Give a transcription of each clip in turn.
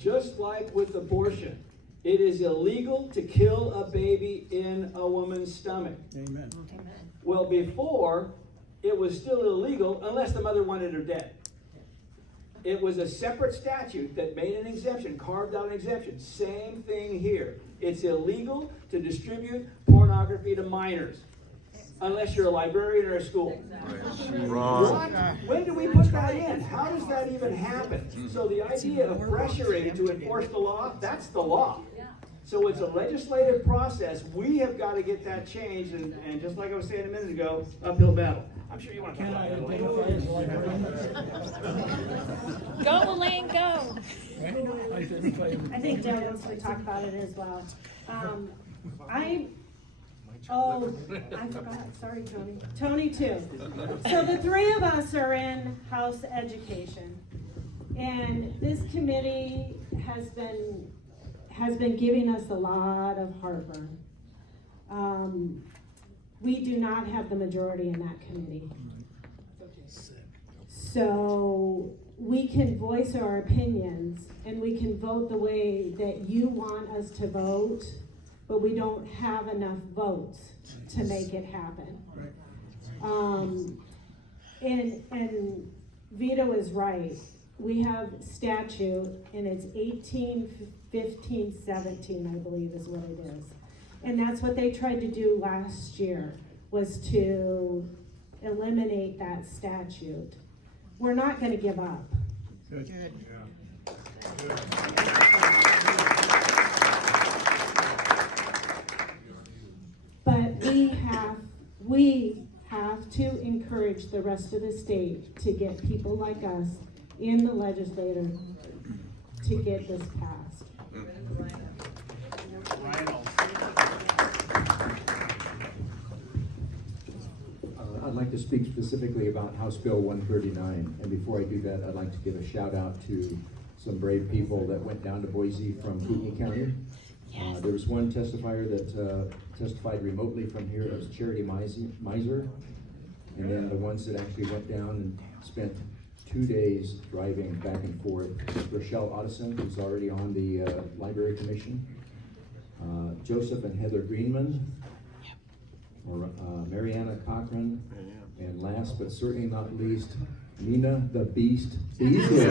just like with abortion. It is illegal to kill a baby in a woman's stomach. Amen. Well, before, it was still illegal unless the mother wanted her dead. It was a separate statute that made an exemption, carved out an exemption. Same thing here. It's illegal to distribute pornography to minors unless you're a librarian or a school. Wrong. What? When do we put that in? How does that even happen? So the idea of pressuring to enforce the law, that's the law. So it's a legislative process. We have got to get that changed, and just like I was saying a minute ago, uphill battle. I'm sure you want to talk about that. Go, Elaine, go. I think Deb wants to talk about it as well. I forgot, sorry, Tony. Tony too. So the three of us are in House Education, and this committee has been giving us a lot of heartburn. We do not have the majority in that committee. So we can voice our opinions and we can vote the way that you want us to vote, but we don't have enough votes to make it happen. And Vito is right. We have statute, and it's 18, 15, 17, I believe is what it is. And that's what they tried to do last year, was to eliminate that statute. We're not going to give up. Good. Yeah. But we have to encourage the rest of the state to get people like us in the legislature to get this passed. I'd like to speak specifically about House Bill 139, and before I do that, I'd like to give a shout out to some brave people that went down to Boise from Kootenai County. There was one testifier that testified remotely from here. It was Charity Miser, and then the ones that actually went down and spent 2 days driving back and forth. Rochelle Otteson, who's already on the Library Commission. Joseph and Heather Greenman, Mariana Cochran, and last but certainly not least, Nina the Beast Beasley.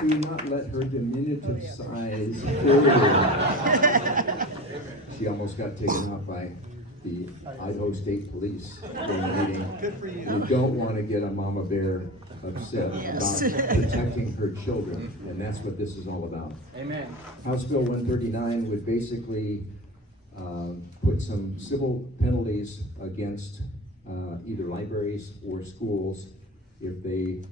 Do not let her diminutive size fool you. She almost got taken out by the Idaho State Police during the meeting. Good for you. You don't want to get a mama bear upset about protecting her children, and that's what this is all about. Amen. House Bill 139 would basically put some civil penalties against either libraries or schools if they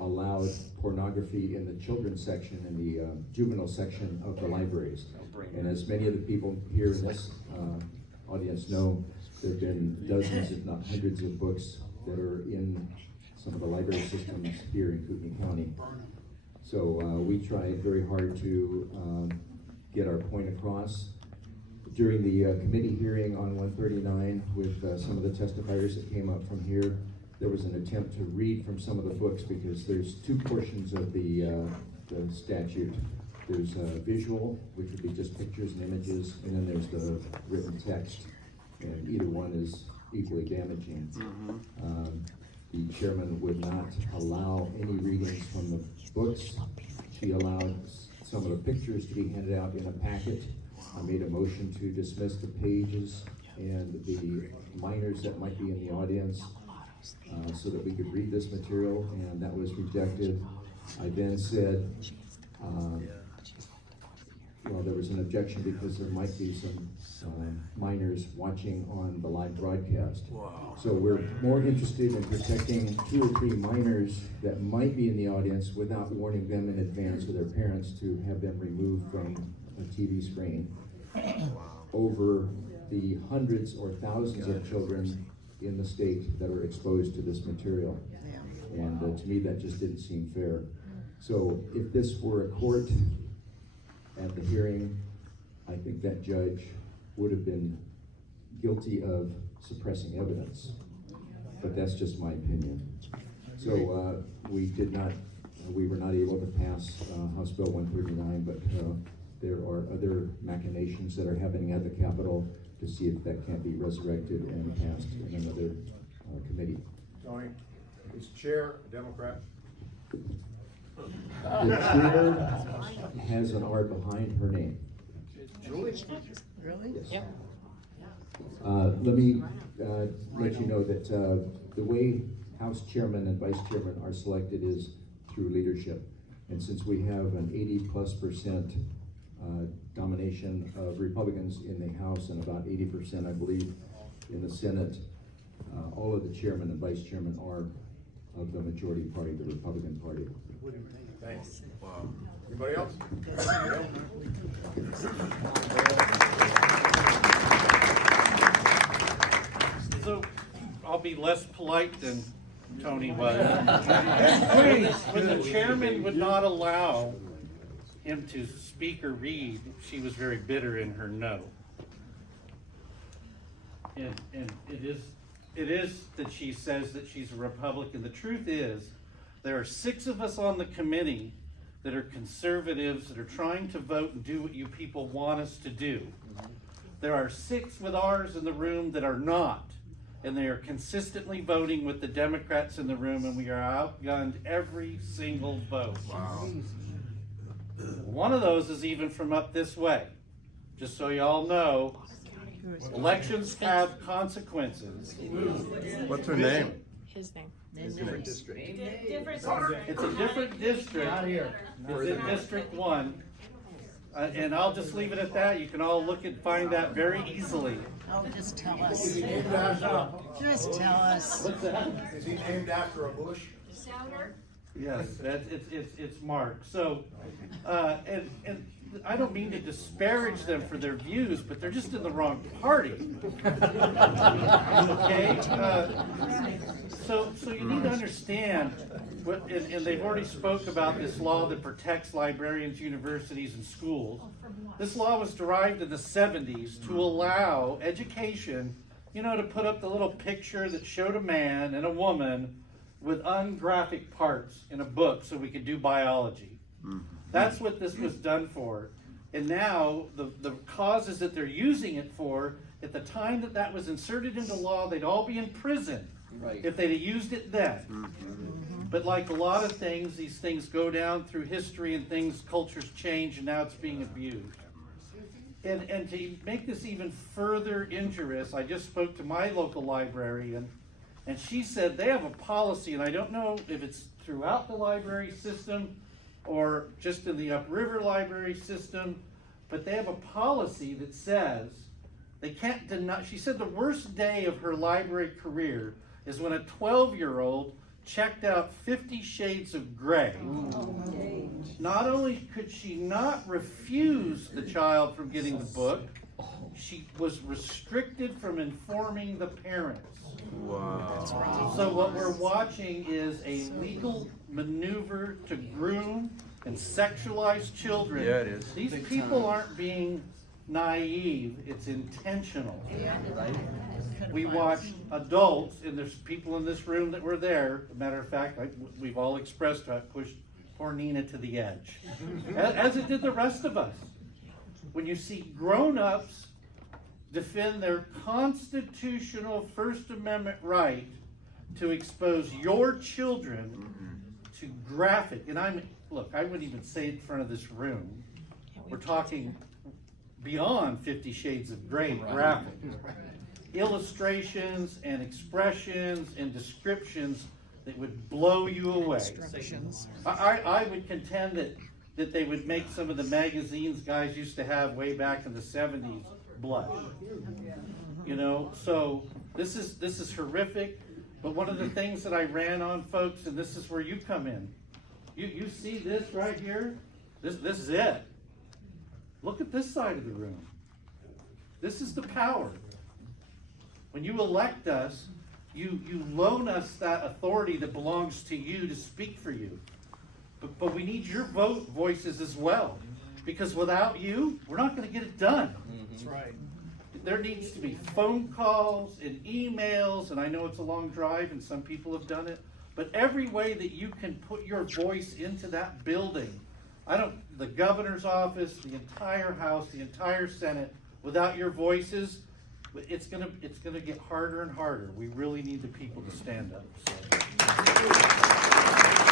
allowed pornography in the children's section and the juvenile section of the libraries. And as many of the people here in this audience know, there have been dozens, if not hundreds, of books that are in some of the library systems here in Kootenai County. So we tried very hard to get our point across. During the committee hearing on 139 with some of the testifiers that came up from here, there was an attempt to read from some of the books because there's two portions of the statute. There's visual, which would be just pictures and images, and then there's the written text, and either one is equally damaging. The chairman would not allow any readings from the books. She allowed some of the pictures to be handed out in a packet. I made a motion to dismiss the pages and the minors that might be in the audience so that we could read this material, and that was rejected. I then said, well, there was an objection because there might be some minors watching on the live broadcast. Wow. So we're more interested in protecting 2 or 3 minors that might be in the audience without warning them in advance or their parents to have them removed from a TV screen over the hundreds or thousands of children in the state that are exposed to this material. And to me, that just didn't seem fair. So if this were a court at the hearing, I think that judge would have been guilty of suppressing evidence. but that's just my opinion. So, we were not able to pass, House Bill 139, but, there are other machinations that are happening at the Capitol to see if that can be resurrected and passed in another, committee. Tony, is chair a Democrat? The chair has an R behind her name. Julie? Really? Yes. Let me let you know that the way House Chairman and Vice Chairman are selected is through leadership. And since we have an 80+% domination of Republicans in the House and about 80%, I believe, in the Senate, all of the chairman and vice chairman are of the majority party, the Republican Party. Thanks. Wow. Anybody else? So, I'll be less polite than Tony was. When the chairman would not allow him to speak or read, she was very bitter in her no. And it is that she says that she's a Republican. The truth is, there are 6 of us on the committee that are conservatives that are trying to vote and do what you people want us to do. There are 6 with ours in the room that are not. And they are consistently voting with the Democrats in the room, and we are outgunned every single vote. Wow. One of those is even from up this way. Just so y'all know, elections have consequences. What's her name? His name. Different district. It's a different district. Not here. It's in District 1. And I'll just leave it at that. You can all look and find that very easily. Oh, just tell us. Is he named after, Just tell us. What's that? is he named after a bush? Yes, it's Mark. So, and I don't mean to disparage them for their views, but they're just in the wrong party. Okay? So you need to understand, and they've already spoke about this law that protects librarians, universities, and schools. This law was derived in the 70s to allow education, to put up the little picture that showed a man and a woman with ungraphic parts in a book so we could do biology. That's what this was done for. And now the causes that they're using it for, at the time that was inserted into law, they'd all be in prison if they'd have used it then. But like a lot of things, these things go down through history and cultures change, and now it's being abused. And to make this even further injurious, I just spoke to my local librarian, and she said they have a policy, and I don't know if it's throughout the library system or just in the upriver library system, but they have a policy that says they can't deny. She said the worst day of her library career is when a 12-year-old checked out 50 Shades of Grey. Not only could she not refuse the child from getting the book, she was restricted from informing the parents. Wow. So what we're watching is a legal maneuver to groom and sexualize children. Yeah, it is. These people aren't being naive, it's intentional. We watched adults, and there's people in this room that were there. As a matter of fact, we've all expressed how it pushed poor Nina to the edge, as it did the rest of us. When you see grown-ups defend their constitutional First Amendment right to expose your children to graphic, and I wouldn't even say it in front of this room. We're talking beyond 50 Shades of Grey graphic. Illustrations and expressions and descriptions that would blow you away. I would contend that they would make some of the magazines guys used to have way back in the 70s blush. So this is horrific. But one of the things that I ran on, folks, and this is where you come in. You see this right here? This is it. Look at this side of the room. This is the power. When you elect us, you loan us that authority that belongs to you to speak for you. But we need your voices as well. Because without you, we're not going to get it done. That's right. there needs to be phone calls and emails, and I know it's a long drive and some people have done it, but every way that you can put your voice into that building, the governor's office, the entire House, the entire Senate, without your voices, it's gonna get harder and harder. We really need the people to stand up. So.